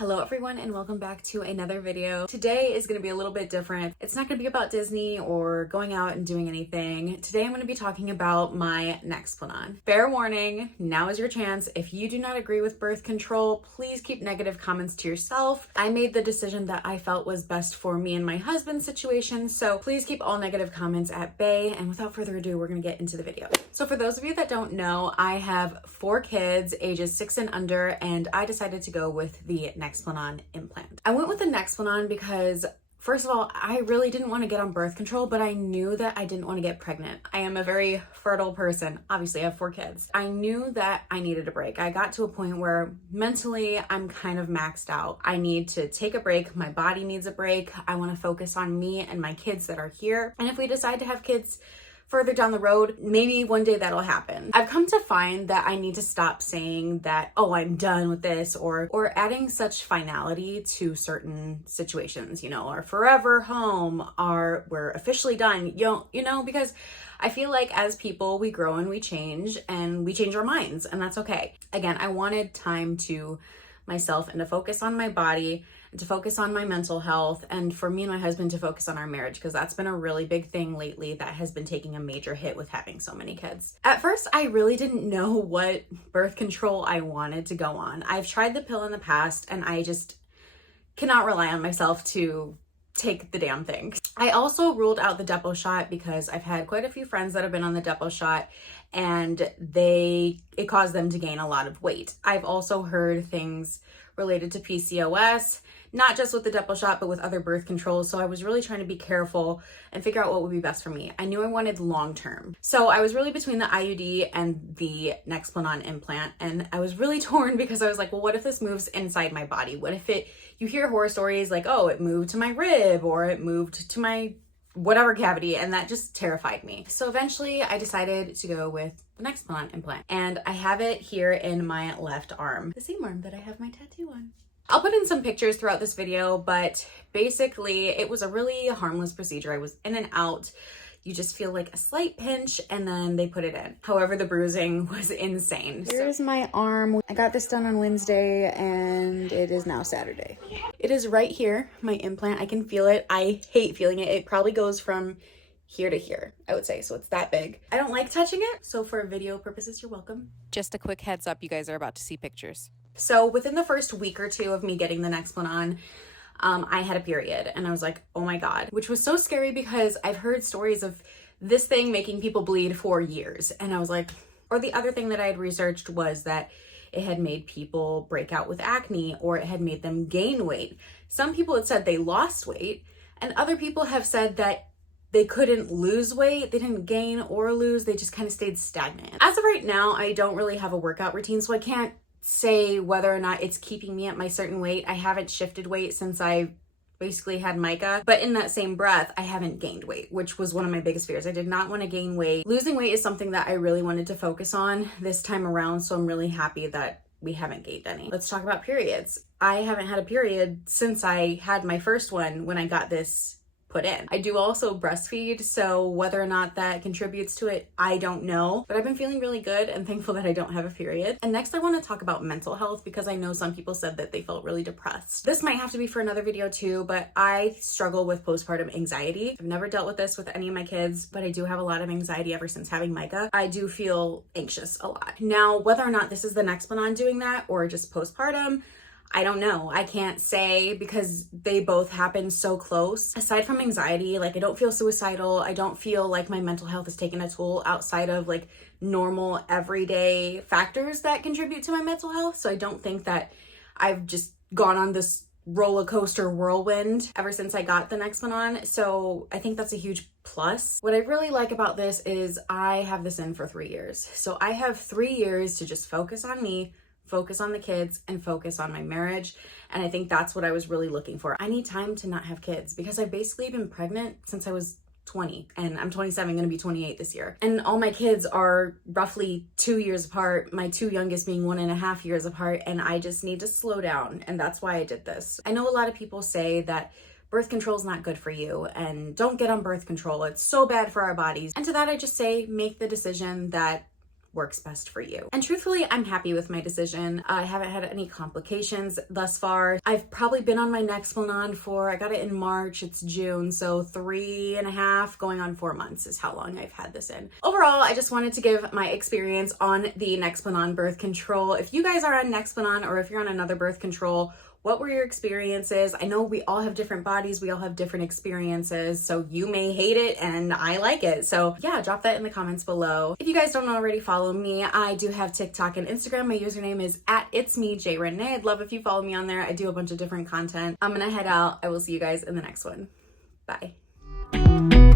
Hello everyone and welcome back to another video. Today is going to be a little bit different. It's not going to be about Disney or going out and doing anything. Today I'm going to be talking about my Nexplanon. Fair warning, now is your chance. If you do not agree with birth control, please keep negative comments to yourself. I made the decision that I felt was best for me and my husband's situation, so please keep all negative comments at bay. And without further ado, we're going to get into the video. So for those of you that don't know, I have 4 kids ages 6 and under, and I decided to go with the Nexplanon implant. I went with the Nexplanon because first of all, I really didn't want to get on birth control, but I knew that I didn't want to get pregnant. I am a very fertile person. Obviously, I have 4 kids. I knew that I needed a break. I got to a point where mentally I'm kind of maxed out. I need to take a break. My body needs a break. I want to focus on me and my kids that are here. And if we decide to have kids further down the road, maybe one day that'll happen. I've come to find that I need to stop saying that, oh, I'm done with this, or adding such finality to certain situations, our forever home, we're officially done, because I feel like as people, we grow and we change our minds, and that's okay. Again, I wanted time to myself and to focus on my body and to focus on my mental health, and for me and my husband to focus on our marriage, because that's been a really big thing lately that has been taking a major hit with having so many kids. At first, I really didn't know what birth control I wanted to go on. I've tried the pill in the past and I just cannot rely on myself to take the damn thing. I also ruled out the Depo shot because I've had quite a few friends that have been on the Depo shot and it caused them to gain a lot of weight. I've also heard things related to PCOS, not just with the Depo shot, but with other birth controls. So I was really trying to be careful and figure out what would be best for me. I knew I wanted long-term. So I was really between the IUD and the Nexplanon implant. And I was really torn because I was like, well, what if this moves inside my body? What if you hear horror stories like, oh, it moved to my rib or it moved to my whatever cavity, and that just terrified me. So eventually I decided to go with the Nexplanon implant, and I have it here in my left arm, the same arm that I have my tattoo on. I'll put in some pictures throughout this video, but basically it was a really harmless procedure. I was in and out. You just feel like a slight pinch and then they put it in. However, the bruising was insane. Here's my arm. I got this done on Wednesday and it is now Saturday. It is right here, my implant. I can feel it. I hate feeling it. It probably goes from here to here, I would say. So it's that big. I don't like touching it. So for video purposes, you're welcome. Just a quick heads up, you guys are about to see pictures. So within the first week or 2 of me getting the Nexplanon, I had a period and I was like, oh my God, which was so scary because I've heard stories of this thing making people bleed for years. And I was like, or the other thing that I had researched was that it had made people break out with acne, or it had made them gain weight. Some people had said they lost weight, and other people have said that they couldn't lose weight. They didn't gain or lose. They just kind of stayed stagnant. As of right now, I don't really have a workout routine, so I can't say whether or not it's keeping me at my certain weight. I haven't shifted weight since I basically had Micah, but in that same breath, I haven't gained weight, which was one of my biggest fears. I did not want to gain weight. Losing weight is something that I really wanted to focus on this time around, so I'm really happy that we haven't gained any. Let's talk about periods. I haven't had a period since I had my first one when I got this put in. I do also breastfeed, so whether or not that contributes to it, I don't know, but I've been feeling really good and thankful that I don't have a period. And next I want to talk about mental health, because I know some people said that they felt really depressed. This might have to be for another video too, but I struggle with postpartum anxiety. I've never dealt with this with any of my kids, but I do have a lot of anxiety ever since having Micah. I do feel anxious a lot. Now, whether or not this is the Nexplanon doing that or just postpartum, I don't know. I can't say because they both happen so close. Aside from anxiety, like I don't feel suicidal. I don't feel like my mental health is taking a toll outside of like normal everyday factors that contribute to my mental health. So I don't think that I've just gone on this roller coaster whirlwind ever since I got the Nexplanon. So I think that's a huge plus. What I really like about this is I have this in for 3 years. So I have 3 years to just focus on me, focus on the kids, and focus on my marriage. And I think that's what I was really looking for. I need time to not have kids because I've basically been pregnant since I was 20 and I'm 27, gonna be 28 this year. And all my kids are roughly 2 years apart, my 2 youngest being 1.5 years apart, and I just need to slow down. And that's why I did this. I know a lot of people say that birth control is not good for you and don't get on birth control. It's so bad for our bodies. And to that, I just say, make the decision that works best for you. And truthfully, I'm happy with my decision. I haven't had any complications thus far. I've probably been on my Nexplanon I got it in March, it's June, so 3.5 going on 4 months is how long I've had this in. Overall, I just wanted to give my experience on the Nexplanon birth control. If you guys are on Nexplanon or if you're on another birth control, what were your experiences? I know we all have different bodies, we all have different experiences, so you may hate it and I like it. So yeah, drop that in the comments below. If you guys don't already follow me, I do have TikTok and Instagram. My username is @itsmejrenee. I'd love if you follow me on there. I do a bunch of different content. I'm gonna head out. I will see you guys in the next one. Bye.